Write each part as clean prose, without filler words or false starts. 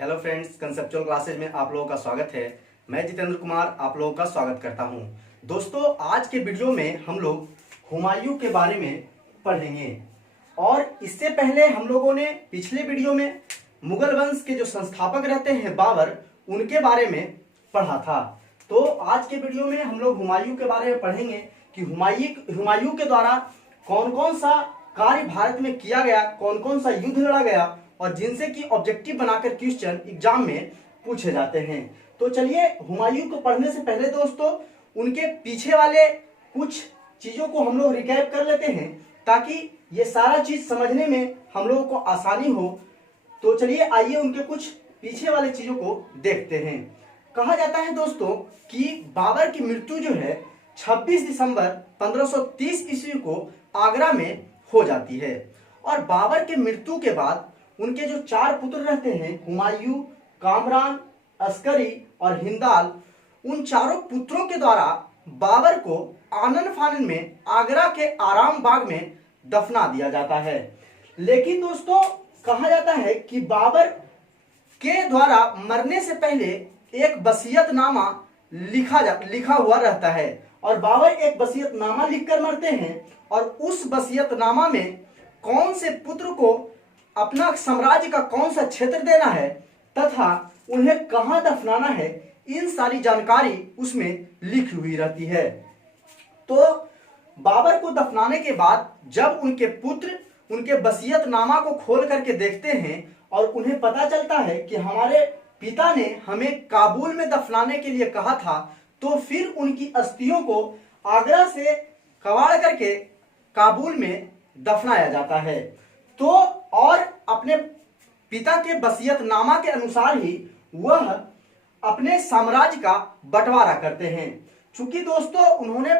Hello friends, conceptual classes में आप लोगों का स्वागत है। मैं जितेंद्र कुमार आप लोगों का स्वागत करता हूं। दोस्तों, आज के वीडियो में हम लोग हुमायूं के बारे में पढ़ेंगे और इससे पहले हम लोगों ने पिछले वीडियो में मुगल वंश के जो संस्थापक रहते हैं बाबर, उनके बारे में पढ़ा था। तो आज के वीडियो में हम लोग हुमायूं के बारे में पढ़ेंगे कि हुमायूं के द्वारा कौन कौन सा कार्य भारत में किया गया, कौन कौन सा युद्ध लड़ा गया और जिनसे कि ऑब्जेक्टिव बनाकर क्वेश्चन एग्जाम में पूछे जाते हैं। तो चलिए, हुमायूं को पढ़ने से पहले दोस्तों उनके पीछे वाले कुछ चीजों को हम लोग रिकैप कर लेते हैं ताकि ये सारा चीज समझने में हम लोगों को आसानी हो। तो चलिए आइए उनके कुछ पीछे वाले चीजों को देखते हैं। कहा जाता है दोस्तों कि बाबर की मृत्यु जो है 26 दिसंबर 1530 ईस्वी को आगरा में हो जाती है और बाबर के मृत्यु के बाद उनके जो 4 पुत्र रहते हैं, हुमायूं, कामरान, अस्करी और हिंदाल, उन चारों पुत्रों के द्वारा बाबर को आनन फानन में आगरा के आराम बाग में दफना दिया जाता है। लेकिन दोस्तों कहा जाता है कि बाबर के द्वारा मरने से पहले एक वसीयतनामा लिखा हुआ रहता है और बाबर एक वसीयतनामा लिखकर मरते हैं और उस वसीयतनामा में कौन से पुत्र को अपना साम्राज्य का कौन सा क्षेत्र देना है तथा उन्हें कहां दफनाना है, इन सारी जानकारी उसमें लिखी हुई रहती है। तो बाबर को दफनाने के बाद जब उनके पुत्र उनके वसीयतनामा को खोल करके देखते हैं और उन्हें पता चलता है कि हमारे पिता ने हमें काबुल में दफनाने के लिए कहा था, तो फिर उनकी अस्थियों को आगरा से कबाड़ करके काबुल में दफनाया जाता है। तो और अपने पिता के वसीयतनामा के अनुसार ही वह अपने साम्राज्य का बंटवारा करते हैं। चूंकि दोस्तों उन्होंने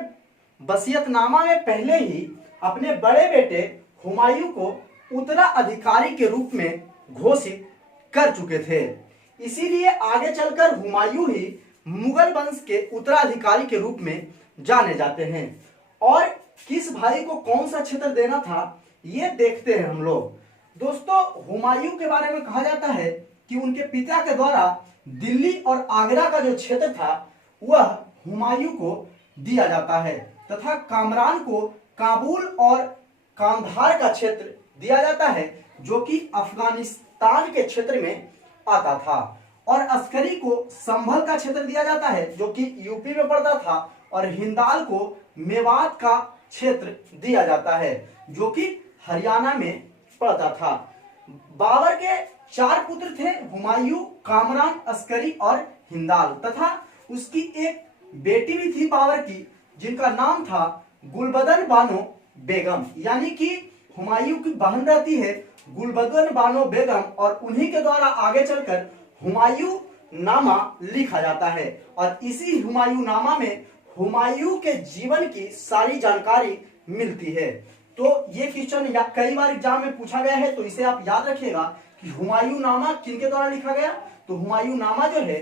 वसीयतनामा में पहले ही अपने बड़े बेटे हुमायूं को उत्तराधिकारी के रूप में घोषित कर चुके थे, इसीलिए आगे चलकर हुमायूं ही मुगल वंश के उत्तराधिकारी के रूप में जाने जाते हैं। और किस भाई को कौन सा क्षेत्र देना था ये देखते हैं हम लोग। दोस्तों, हुमायूं के बारे में कहा जाता है कि उनके पिता के द्वारा दिल्ली और आगरा का जो क्षेत्र था वह हुमायूं को दिया जाता है तथा कामरान को काबुल और कांधार का क्षेत्र दिया जाता है जो कि अफगानिस्तान के क्षेत्र में आता था, और अस्करी को संभल का क्षेत्र दिया जाता है जो कि यूपी में पड़ता था, और हिंदाल को मेवात का क्षेत्र दिया जाता है जो कि हरियाणा में पड़ता था। बाबर के 4 पुत्र थे, हुमायूं, कामरान, अस्करी और हिंदाल, तथा उसकी एक बेटी भी थी बाबर की जिनका नाम था गुलबदन बानो बेगम, यानी कि हुमायूं की बहन रहती है गुलबदन बानो बेगम, और उन्हीं के द्वारा आगे चलकर हुमायूं नामा लिखा जाता है। और इसी हुमायूं नामा में हुमायूं के जीवन की सारी जानकारी मिलती है। तो ये क्वेश्चन कई बार एग्जाम में पूछा गया है, तो इसे आप याद रखिएगा कि हुमायूं नामा किनके द्वारा लिखा गया। तो हुमायूं नामा जो है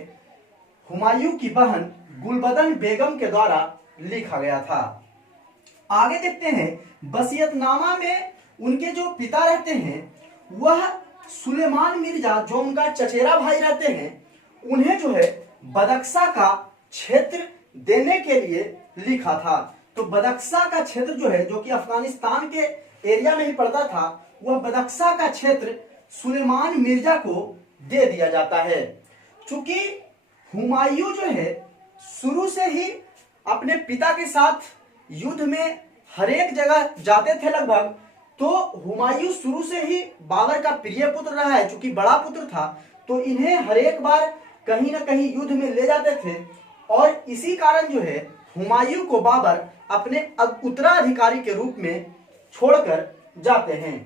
हुमायूं की बहन गुलबदन बेगम के द्वारा लिखा गया था। आगे देखते हैं, वसीयतनामा में उनके जो पिता रहते हैं वह सुलेमान मिर्जा, जो उनका चचेरा भाई रहते हैं, उन्हें जो है बदक्सा का क्षेत्र देने के लिए लिखा था। तो बदक्सा का क्षेत्र जो है, जो कि अफगानिस्तान के एरिया में ही पड़ता था, वह बदक्सा का क्षेत्र सुलेमान मिर्जा को दे दिया जाता है। चूंकि हुमायूं जो है शुरू से ही अपने पिता के साथ युद्ध में हर एक जगह जाते थे लगभग, तो हुमायूं शुरू से ही बाबर का प्रिय पुत्र रहा है। चूंकि बड़ा पुत्र था तो इन्हें हर एक बार कहीं ना कहीं युद्ध में ले जाते थे, और इसी कारण जो है हुमायूं को बाबर अपने उत्तराधिकारी के रूप में छोड़कर जाते हैं।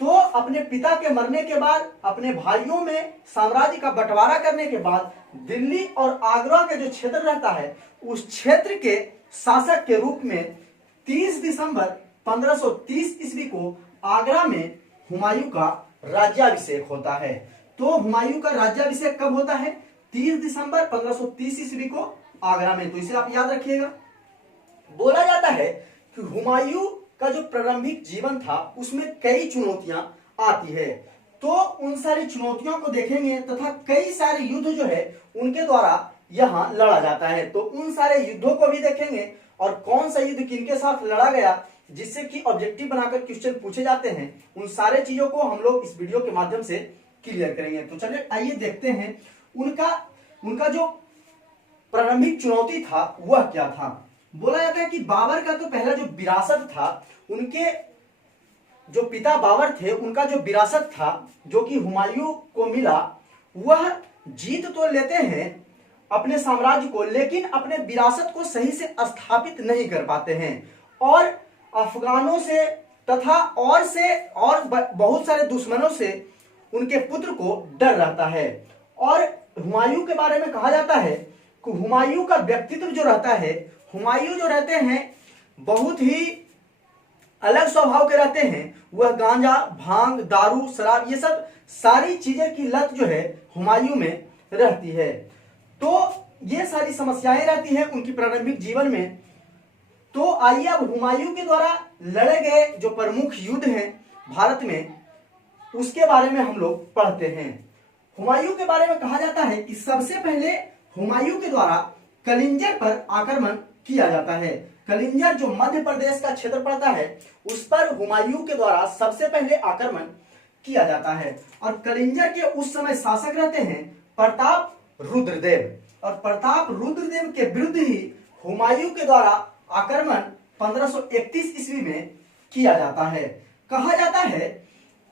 तो अपने पिता के मरने के बाद अपने भाइयों में साम्राज्य का बंटवारा करने के बाद दिल्ली और आगरा के जो क्षेत्र रहता है उस क्षेत्र के शासक के रूप में 30 दिसंबर 1530 ईस्वी को आगरा में हुमायूं का राज्याभिषेक होता है। तो हुमायूं का राज्याभिषेक कब होता है? 30 दिसंबर 1530 ईस्वी को आगरा में। तो इसे आप याद रखिएगा। बोला जाता है कि हुमायूं का जो प्रारंभिक जीवन था उसमें कई चुनौतियां आती है। तो उन सारी चुनौतियों को देखेंगे तथा कई सारे युद्ध जो है उनके द्वारा यहाँ लड़ा जाता है। तो उन सारे युद्धों को भी देखेंगे और कौन सा युद्ध किनके साथ लड़ा गया जिससे कि ऑब्जेक्टिव बनाकर क्वेश्चन पूछे जाते हैं, उन सारे चीजों को हम लोग इस वीडियो के माध्यम से क्लियर करेंगे। तो चलिए आइए देखते हैं उनका जो प्रारंभिक चुनौती था वह क्या था। बोला जाता है कि बाबर का तो पहला जो विरासत था, उनके जो पिता बाबर थे उनका जो विरासत था जो कि हुमायूं को मिला, वह जीत तो लेते हैं अपने साम्राज्य को, लेकिन अपने विरासत को सही से स्थापित नहीं कर पाते हैं और अफगानों से तथा और बहुत सारे दुश्मनों से उनके पुत्र को डर रहता है। और हुमायूं के बारे में कहा जाता है कि हुमायूं का व्यक्तित्व जो रहता है, हुमायूं जो रहते हैं बहुत ही अलग स्वभाव के रहते हैं। वह गांजा, भांग, दारू, शराब ये सब सारी चीजें की लत जो है हुमायूं में रहती है। तो ये सारी समस्याएं रहती हैं उनकी प्रारंभिक जीवन में। तो आइए अब हुमायूं के द्वारा लड़े गए जो प्रमुख युद्ध हैं भारत में, उसके बारे में हम लोग पढ़ते हैं। हुमायूं के बारे में कहा जाता है कि सबसे पहले हुमायूं के द्वारा कलिंजर पर आक्रमण किया जाता है। कलिंजर जो मध्य प्रदेश का क्षेत्र पड़ता है, उस पर हुमायूं के द्वारा सबसे पहले आक्रमण किया जाता है। और कलिंजर के उस समय शासक रहते हैं प्रताप रुद्रदेव, और प्रताप रुद्रदेव के विरुद्ध ही हुमायूं के द्वारा आक्रमण 1531 ईस्वी में किया जाता है। कहा जाता है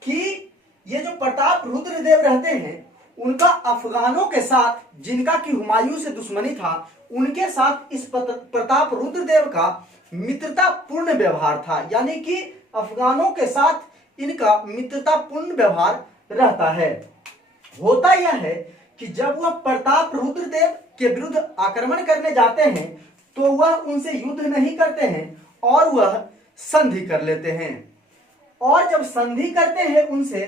कि ये जो प्रताप रुद्रदेव रहते हैं उनका अफगानों के साथ, जिनका कि हुमायूं से दुश्मनी था, उनके साथ इस प्रताप रुद्रदेव का मित्रतापूर्ण व्यवहार था। यानी कि अफगानों के साथ इनका मित्रतापूर्ण व्यवहार रहता है। होता यह है कि जब वह प्रताप रुद्रदेव के विरुद्ध आक्रमण करने जाते हैं तो वह उनसे युद्ध नहीं करते हैं और वह संधि कर लेते हैं। और जब संधि करते हैं उनसे,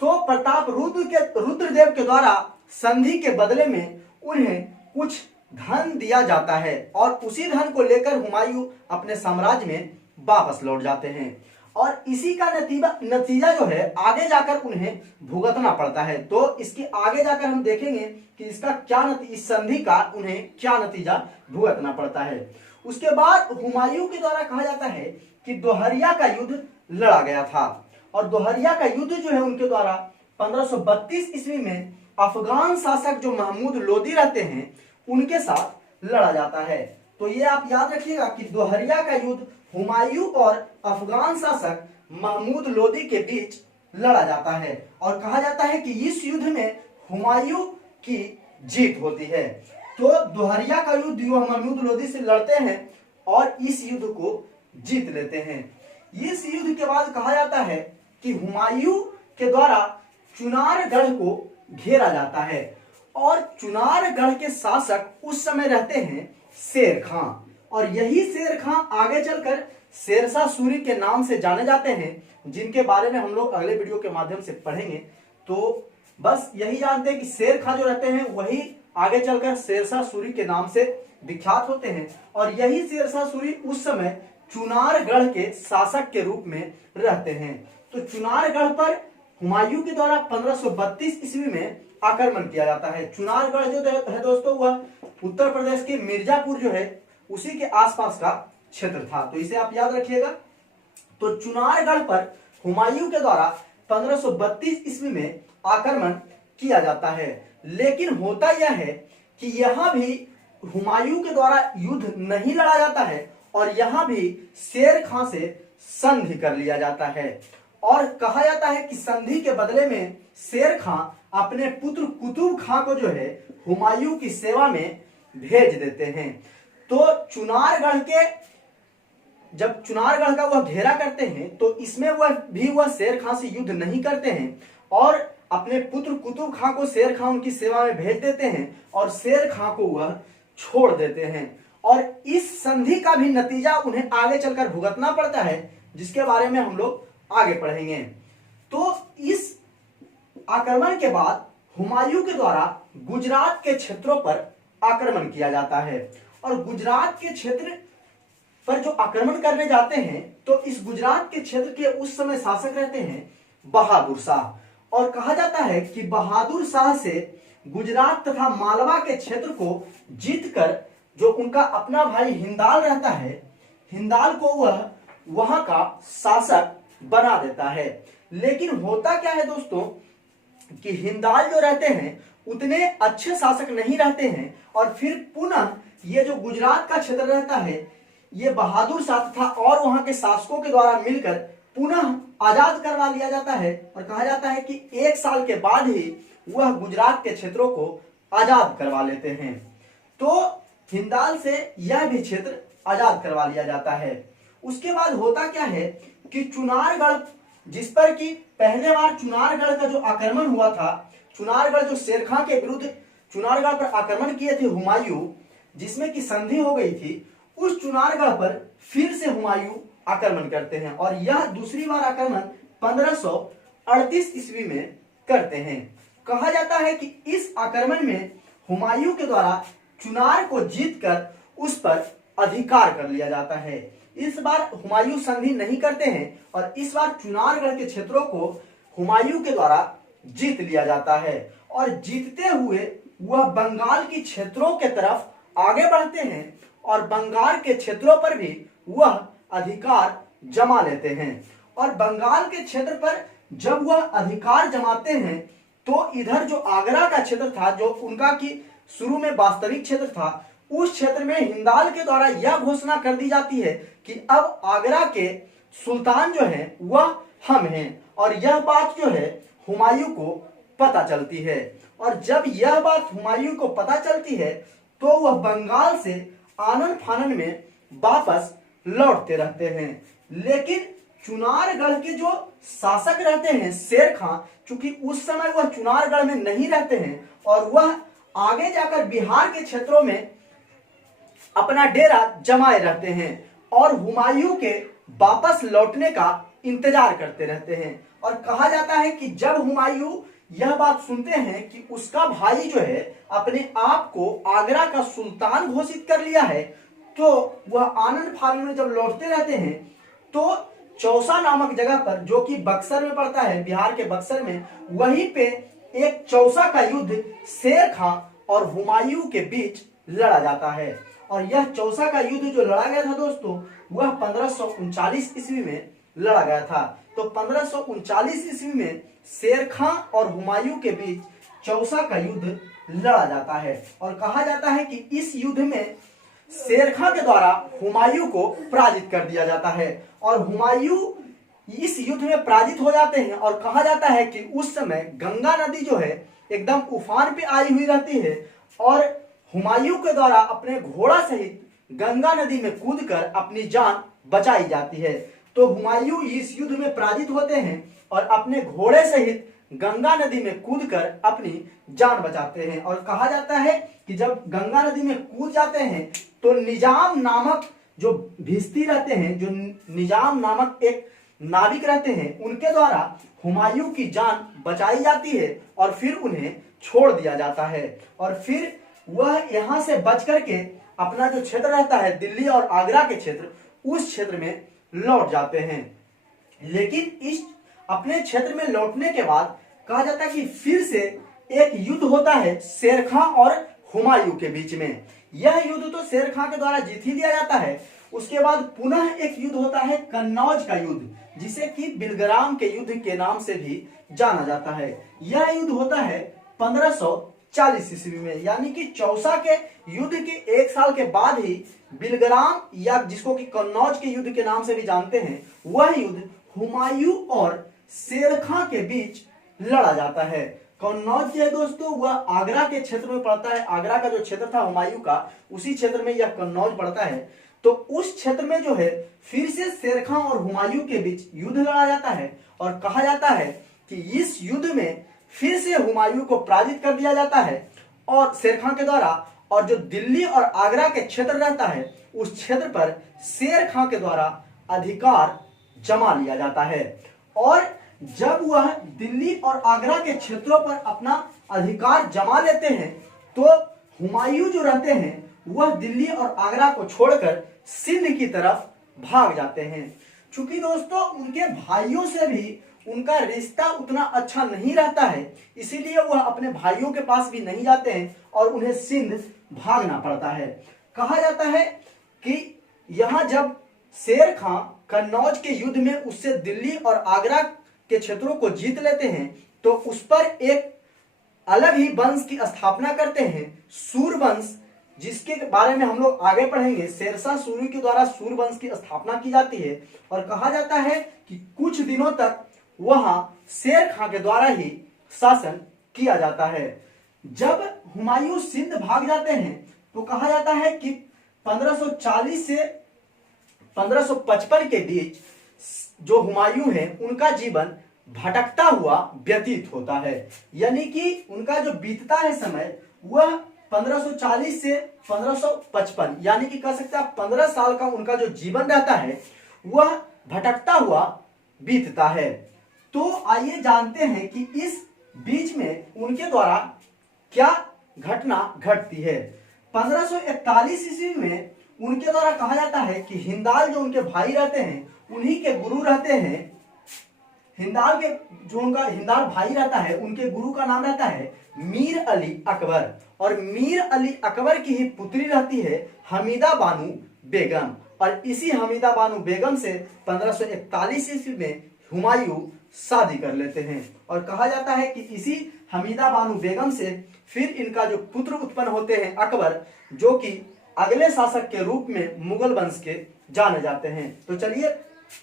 तो प्रताप रुद्रदेव के द्वारा संधि के बदले में उन्हें कुछ धन दिया जाता है और उसी धन को लेकर हुमायूं अपने साम्राज्य में वापस लौट जाते हैं। और इसी का नतीजा जो है आगे जाकर उन्हें भुगतना पड़ता है। तो इसके आगे जाकर हम देखेंगे कि इसका क्या इस संधि का उन्हें क्या नतीजा भुगतना पड़ता है। उसके बाद हुमायूं के द्वारा कहा जाता है कि दोहरिया का युद्ध लड़ा गया था, और दोहरिया का युद्ध जो है उनके द्वारा 1532 ईस्वी में अफगान शासक जो महमूद लोदी रहते हैं उनके साथ लड़ा जाता है। तो ये आप याद रखिएगा कि दोहरिया का युद्ध हुमायूं और अफगान शासक महमूद लोदी के बीच लड़ा जाता है, और कहा जाता है कि इस युद्ध में हुमायूं की जीत होती है। तो दोहरिया का युद्ध जो महमूद लोदी से लड़ते हैं और इस युद्ध को जीत लेते हैं। इस युद्ध के बाद कहा जाता है कि हुमायूं के द्वारा चुनारगढ़ को घेरा जाता है, और चुनारगढ़ के शासक उस समय रहते हैं शेर खां, और यही शेर खां आगे चलकर शेरशाह सूरी के नाम से जाने जाते हैं, जिनके बारे में हम लोग अगले वीडियो के माध्यम से पढ़ेंगे। तो बस यही जानते हैं कि शेर खां जो रहते हैं वही आगे चलकर शेरशाह सूरी के नाम से विख्यात होते हैं, और यही शेरशाह सूरी उस समय चुनारगढ़ के शासक के रूप में रहते हैं। तो चुनारगढ़ पर हुमायूं के द्वारा 1532 ईस्वी में आक्रमण किया जाता है। चुनारगढ़ जो है दोस्तों, वह उत्तर प्रदेश के मिर्जापुर जो है उसी के आसपास का क्षेत्र था। तो इसे आप याद रखिएगा। तो चुनारगढ़ पर हुमायूं के द्वारा 1532 ईस्वी में आक्रमण किया जाता है, लेकिन होता यह है कि यहां भी हुमायूं के द्वारा युद्ध नहीं लड़ा जाता है, और यहां भी शेर खां से संधि कर लिया जाता है। और कहा जाता है कि संधि के बदले में शेर खां अपने पुत्र कुतुब खां को जो है हुमायूं की सेवा में भेज देते हैं। तो जब चुनारगढ़ का वह घेरा करते हैं तो इसमें वह शेर खां से युद्ध नहीं करते हैं और अपने पुत्र कुतुब खां को शेर खां उनकी सेवा में भेज देते हैं और शेर खां को वह छोड़ देते हैं। और इस संधि का भी नतीजा उन्हें आगे चलकर भुगतना पड़ता है, जिसके बारे में हम लोग आगे पढ़ेंगे। तो इस आक्रमण के बाद हुमायूं के द्वारा गुजरात के क्षेत्रों पर आक्रमण किया जाता है, और गुजरात के क्षेत्र पर जो आक्रमण करने जाते हैं तो इस गुजरात के क्षेत्र के उस समय शासक रहते हैं बहादुर शाह, और कहा जाता है कि बहादुर शाह से गुजरात तथा मालवा के क्षेत्र को जीतकर जो उनका अपना भाई हिंदाल रहता है, हिंदाल को वह वहां का शासक बना देता है। लेकिन होता क्या है दोस्तों कि हिंदाल जो रहते हैं उतने अच्छे शासक नहीं रहते हैं और फिर पुनः ये जो गुजरात का क्षेत्र रहता है ये बहादुर शाह तथा और वहां के शासकों के द्वारा मिलकर पुनः आजाद करवा लिया जाता है और कहा जाता है कि 1 साल के बाद ही वह गुजरात के क्षेत्रों को आजाद करवा लेते हैं। तो हिंदाल से यह भी क्षेत्र आजाद करवा लिया जाता है। उसके बाद होता क्या है कि चुनारगढ़, जिस पर कि पहले बार चुनारगढ़ का जो आक्रमण हुआ था, चुनारगढ़ जो शेर खां के विरुद्ध चुनारगढ़ पर आक्रमण किए थे हुमायूं, जिसमें कि संधि हो गई थी, उस चुनारगढ़ पर फिर से हुमायूं आक्रमण करते हैं और यह दूसरी बार आक्रमण 1538 ईस्वी में करते हैं। कहा जाता है कि इस आक्रमण में हुमायूं के द्वारा चुनार को जीतकर उस पर अधिकार कर लिया जाता है। इस बार हुमायूं संधि नहीं करते हैं और इस बार चुनारगढ़ के क्षेत्रों को हुमायूं के द्वारा जीत लिया जाता है और जीतते हुए वह बंगाल की क्षेत्रों के तरफ आगे बढ़ते हैं और बंगाल के क्षेत्रों पर भी वह अधिकार जमा लेते हैं। और बंगाल के क्षेत्र पर जब वह अधिकार जमाते हैं तो इधर जो आगरा का क्षेत्र था, जो उनका की शुरू में वास्तविक क्षेत्र था, उस क्षेत्र में हिंदाल के द्वारा यह घोषणा कर दी जाती है कि अब आगरा के सुल्तान जो है वह हम हैं। और यह बात जो है हुमायूं को पता चलती है और जब यह बात हुमायूं को पता चलती है तो वह बंगाल से आनन फानन में वापस लौटते रहते हैं। लेकिन चुनारगढ़ के जो शासक रहते हैं शेर खां, चूंकि उस समय वह चुनारगढ़ में नहीं रहते हैं और वह आगे जाकर बिहार के क्षेत्रों में अपना डेरा जमाए रहते हैं और हुमायूं के वापस लौटने का इंतजार करते रहते हैं। और कहा जाता है कि जब हुमायूं यह बात सुनते हैं कि उसका भाई जो है अपने आप को आगरा का सुल्तान घोषित कर लिया है, तो वह आनंद फानन में जब लौटते रहते हैं तो चौसा नामक जगह पर, जो कि बक्सर में पड़ता है, बिहार के बक्सर में, वहीं पे एक चौसा का युद्ध शेर खां और हुमायूं के बीच लड़ा जाता है। और यह चौसा का युद्ध जो लड़ा गया था दोस्तों वह 1539 ईस्वी में लड़ा गया था। तो 1539 ईस्वी में शेर खां और हुमायूं के बीच चौसा का युद्ध लड़ा जाता है और कहा जाता है कि इस युद्ध में शेर खां के द्वारा हुमायूं को पराजित कर दिया जाता है और हुमायूं इस युद्ध में पराजित हो जाते हैं। और कहा जाता है कि उस समय गंगा नदी जो है एकदम उफान पे आई हुई रहती है और हुमायूं के द्वारा अपने घोड़ा सहित गंगा नदी में कूदकर अपनी जान बचाई जाती है। तो हुमायूं इस युद्ध में पराजित होते हैं और अपने घोड़े सहित गंगा नदी में कूदकर अपनी जान बचाते हैं। और कहा जाता है कि जब गंगा नदी में कूद जाते हैं तो निजाम नामक जो भिस्ती रहते हैं, जो निजाम नामक एक नाविक रहते हैं, उनके द्वारा हुमायूं की जान बचाई जाती है और फिर उन्हें छोड़ दिया जाता है और फिर वह यहां से बच करके अपना जो क्षेत्र रहता है दिल्ली और आगरा के क्षेत्र, उस क्षेत्र में लौट जाते हैं। लेकिन इस अपने क्षेत्र में लौटने के बाद कहा जाता है कि फिर से एक युद्ध होता है शेर खां और हुमायूं के बीच में। यह युद्ध तो शेर खां के द्वारा जीत ही लिया जाता है। उसके बाद पुनः एक युद्ध होता है कन्नौज का युद्ध, जिसे कि बिलग्राम के युद्ध के नाम से भी जाना जाता है। यह युद्ध होता है 1540 ईस्वी में, यानी कि चौसा के युद्ध के 1 साल के बाद ही बिलग्राम, या जिसको कि कन्नौज के युद्ध के नाम से भी जानते हैं, वह युद्ध हुमायूं और शेर खां के बीच लड़ा जाता है। कन्नौज जो है दोस्तों वह आगरा के क्षेत्र में पड़ता है। आगरा का जो क्षेत्र था हुमायूं का, उसी क्षेत्र में यह कन्नौज पड़ता है। तो उस क्षेत्र में जो है फिर से शेर खां और हुमायूं के बीच युद्ध लड़ा जाता है और कहा जाता है कि इस युद्ध में फिर से हुमायूं को पराजित कर दिया जाता है और शेर खां के द्वारा, और जो दिल्ली और आगरा के क्षेत्र रहता है उस क्षेत्र पर शेर खां के द्वारा अधिकार जमा लिया जाता है। और जब वह दिल्ली और आगरा के क्षेत्रों पर अपना अधिकार जमा लेते हैं तो हुमायूं जो रहते हैं वह दिल्ली और आगरा को छोड़कर सिंध की तरफ भाग जाते हैं। चूंकि दोस्तों उनके भाइयों से भी उनका रिश्ता उतना अच्छा नहीं रहता है, इसीलिए वह अपने भाइयों के पास भी नहीं जाते हैं और उन्हें सिंध भागना पड़ता है। कहा जाता है कि यहाँ जब शेर खां कन्नौज के युद्ध में उससे दिल्ली और आगरा के क्षेत्रों को जीत लेते हैं तो उस पर एक अलग ही वंश की स्थापना करते हैं, सूरवंश, जिसके बारे में हम लोग आगे पढ़ेंगे। शेरशाह सूरी के द्वारा सूरवंश की स्थापना की जाती है और कहा जाता है कि कुछ दिनों तक वहां शेर खां के द्वारा ही शासन किया जाता है। जब हुमायूं सिंध भाग जाते हैं तो कहा जाता है कि 1540 से 1555 के बीच जो हुमायूं है उनका जीवन भटकता हुआ व्यतीत होता है, यानी कि उनका जो बीतता है समय वह 1540 से 1555, यानी कि कह सकते हैं 15 साल का उनका जो जीवन रहता है वह भटकता हुआ बीतता है। तो आइए जानते हैं कि इस बीच में उनके द्वारा क्या घटना घटती है। 1541 ईस्वी में उनके द्वारा कहा जाता है कि हिंदाल जो उनके भाई रहते हैं उन्हीं के गुरु रहते हैं। हिंदाल के जो उनका हिंदाल भाई रहता है उनके गुरु का नाम रहता है मीर अली अकबर, और मीर अली अकबर की ही पुत्री रहती है हमीदा बानो बेगम, और इसी हमीदा बानो बेगम से 1541 ईस्वी में हुमायूं शादी कर लेते हैं। और कहा जाता है कि इसी हमीदा बानो बेगम से फिर इनका जो पुत्र उत्पन्न होते हैं अकबर, जो कि अगले शासक के रूप में मुगल वंश के जाने जाते हैं। तो चलिए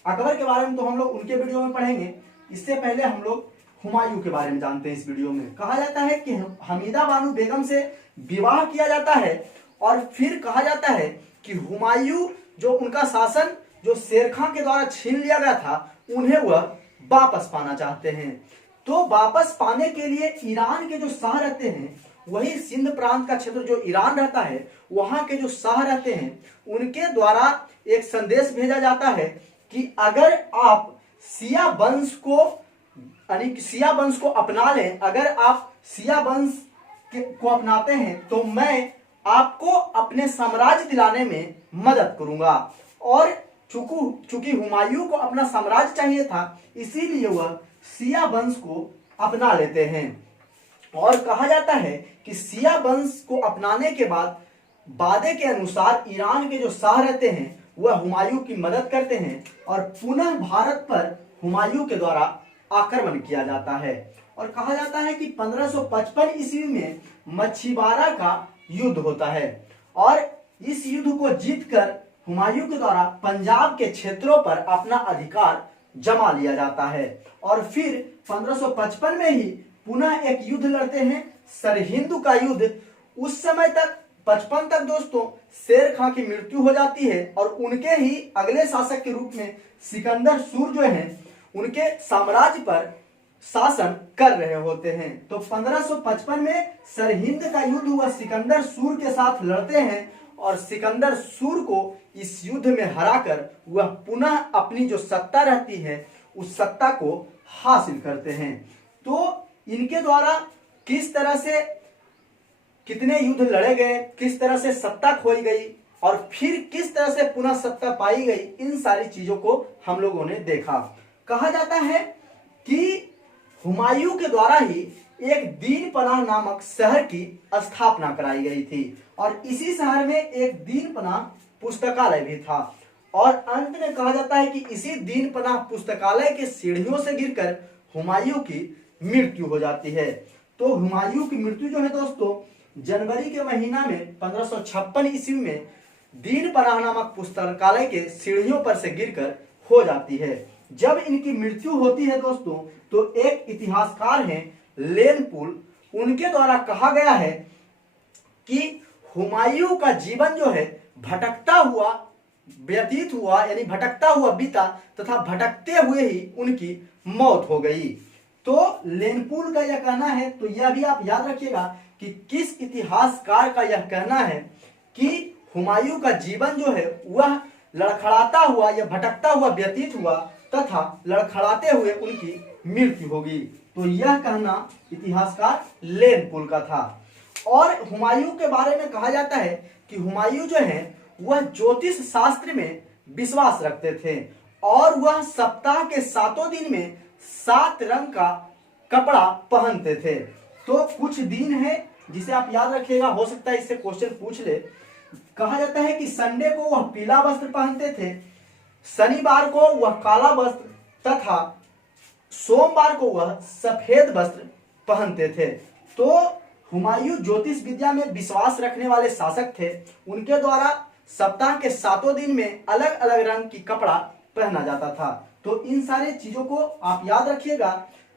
अकबर के बारे में तो हम लोग उनके वीडियो में पढ़ेंगे, इससे पहले हम लोग हुमायूं के बारे में जानते हैं। इस वीडियो में कहा जाता है कि हमीदा बानो बेगम से विवाह किया जाता है और फिर कहा जाता है कि हुमायूं जो उनका शासन जो शेर खां के द्वारा छीन लिया गया था उन्हें वह वापस पाना चाहते हैं। तो वापस पाने के लिए ईरान के जो शाह रहते हैं, वही सिंध प्रांत का क्षेत्र जो ईरान रहता है वहां के जो शाह रहते हैं उनके द्वारा एक संदेश भेजा जाता है कि अगर आप सिया वंश को अपना लें, अगर आप सिया वंश को अपनाते हैं तो मैं आपको अपने साम्राज्य दिलाने में मदद करूंगा। और चूंकि हुमायूं को अपना साम्राज्य चाहिए था इसीलिए वह सिया वंश को अपना लेते हैं। और कहा जाता है कि सिया वंश को अपनाने के बाद वादे के अनुसार ईरान के जो शाह रहते हैं वह हुमायूं की मदद करते हैं और पुनः भारत पर हुमायूं के द्वारा आक्रमण किया जाता है। और कहा जाता है कि 1555 ईस्वी में मच्छीबारा का युद्ध होता है और इस युद्ध को जीतकर हुमायूं के द्वारा पंजाब के क्षेत्रों पर अपना अधिकार जमा लिया जाता है। और फिर 1555 में ही पुनः एक युद्ध लड़ते हैं, सरहिंद का युद्ध। उस समय तक 55 तक दोस्तों शेर खां की मृत्यु हो जाती है और उनके ही अगले शासक के रूप में सिकंदर सूर जो हैं उनके साम्राज्य पर शासन कर रहे होते हैं। तो 1555 में सरहिंद का युद्ध वह सिकंदर सूर के साथ लड़ते हैं और सिकंदर सूर को इस युद्ध में हराकर वह पुनः अपनी जो सत्ता रहती है उस सत्ता को हासिल करते हैं। तो इनके द्वारा किस तरह से कितने युद्ध लड़े गए, किस तरह से सत्ता खोई गई और फिर किस तरह से पुनः सत्ता पाई गई, इन सारी चीजों को हम लोगों ने देखा। कहा जाता है कि हुमायूं के द्वारा ही एक दीन पनाह नामक शहर की स्थापना कराई गई थी और इसी शहर में एक दीन पनाह पुस्तकालय भी था। और अंत में कहा जाता है कि इसी दीन पनाह पुस्तकालय के सीढ़ियों से गिरकर हुमायूं की मृत्यु हो जाती है। तो हुमायूं की मृत्यु जो है दोस्तों जनवरी के महीना में 1556 ईस्वी में दीन पनाह नामक पुस्तकालय के सीढ़ियों पर से गिरकर हो जाती है। जब इनकी मृत्यु होती है दोस्तों तो एक इतिहासकार हैं लेनपुल, उनके द्वारा कहा गया है कि हुमायूं का जीवन जो है भटकता हुआ व्यतीत हुआ, यानी भटकता हुआ बीता तथा भटकते हुए ही उनकी मौत हो गई। तो लेनपुल का यह कहना है, तो यह भी आप याद रखिएगा कि किस इतिहासकार का यह कहना है कि हुमायूं का जीवन जो है वह लड़खड़ाता हुआ या भटकता हुआ व्यतीत हुआ तथा लड़खड़ाते हुए उनकी मृत्यु होगी। तो यह कहना इतिहासकार लेनपुल का था। और हुमायूं के बारे में कहा जाता है कि हुमायूं जो है वह ज्योतिष शास्त्र में विश्वास रखते थे और वह सप्ताह के 7 दिन में 7 रंग का कपड़ा पहनते थे। तो कुछ दिन है जिसे आप याद रखिएगा, हो सकता है इससे क्वेश्चन पूछ ले। कहा जाता है कि संडे को वह पीला वस्त्र पहनते थे, शनिवार को वह काला वस्त्र तथा सोमवार को वह सफेद वस्त्र पहनते थे। तो हुमायूं ज्योतिष विद्या में विश्वास रखने वाले शासक थे। उनके द्वारा सप्ताह के 7 दिन में अलग अलग रंग की कपड़ा पहना जाता था। तो इन सारे चीजों को आप याद रखिएगा।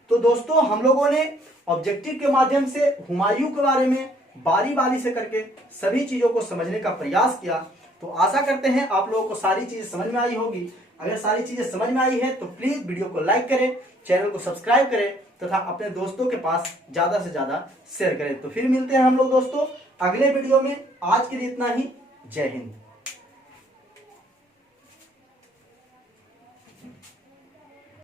तो दोस्तों, हम लोगों ने ऑब्जेक्टिव के माध्यम से हुमायूं के बारे में बारी बारी से करके सभी चीजों को समझने का प्रयास किया। तो आशा करते हैं आप लोगों को सारी चीजें समझ में आई होगी। अगर सारी चीजें समझ में आई है तो प्लीज वीडियो को लाइक करें, चैनल को सब्सक्राइब करें तथा अपने दोस्तों के पास ज्यादा से ज्यादा शेयर करें। तो फिर मिलते हैं हम लोग दोस्तों अगले वीडियो में। आज के लिए इतना ही। जय हिंद।